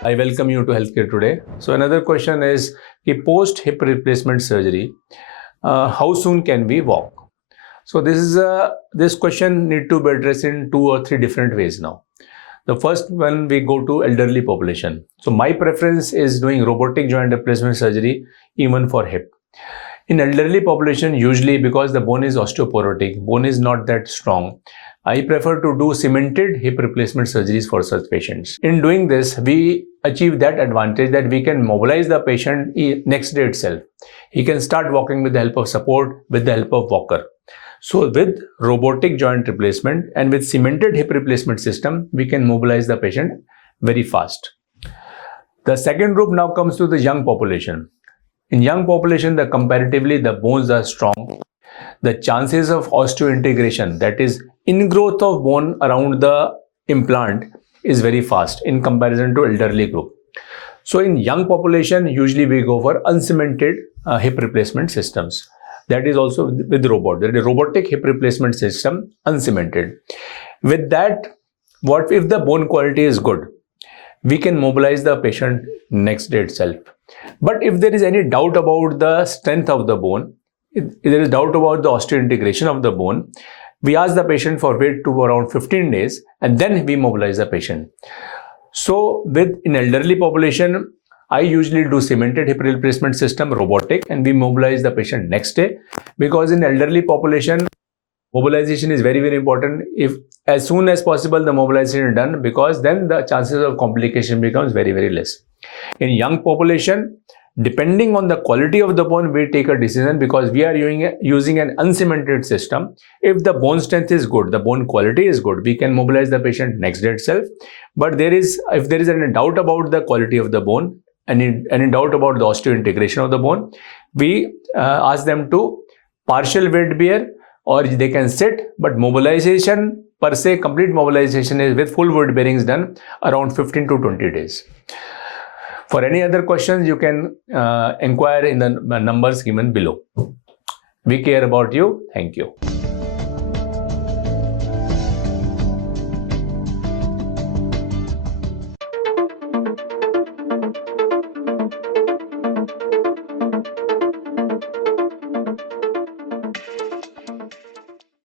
I welcome you to Healthcare Today. So another question is, post hip replacement surgery, how soon can we walk? So this question need to be addressed in 2 or 3 different ways now. The first one, we go to elderly population. So my preference is doing robotic joint replacement surgery even for hip. In elderly population, usually because the bone is osteoporotic, bone is not that strong, I prefer to do cemented hip replacement surgeries for such patients. In doing this, we achieve that advantage that we can mobilize the patient next day itself. He can start walking with the help of support, with the help of walker. So with robotic joint replacement and with cemented hip replacement system, we can mobilize the patient very fast. The second group now comes to the young population. In young population, comparatively the bones are strong. The chances of osseointegration, that is ingrowth of bone around the implant, is very fast in comparison to elderly group. So in young population, usually we go for uncemented hip replacement systems. That is also with robot. There is a robotic hip replacement system, uncemented. With that, what if the bone quality is good? We can mobilize the patient next day itself. But if there is any doubt about the strength of the bone, if there is doubt about the osseointegration of the bone, we ask the patient for wait to around 15 days and then we mobilize the patient. So in elderly population, I usually do cemented hip replacement system, robotic, and we mobilize the patient next day, because in elderly population, mobilization is very, very important. If as soon as possible the mobilization is done, because then the chances of complication becomes very, very less. In young population, depending on the quality of the bone, we take a decision, because we are using an uncemented system. If the bone strength is good, the bone quality is good, we can mobilize the patient next day itself. But if there is any doubt about the quality of the bone, any doubt about the osteointegration of the bone, we ask them to partial weight bear, or they can sit, but mobilization per se, complete mobilization is with full weight bearings done around 15 to 20 days. For any other questions, you can inquire in the numbers given below. We care about you. Thank you.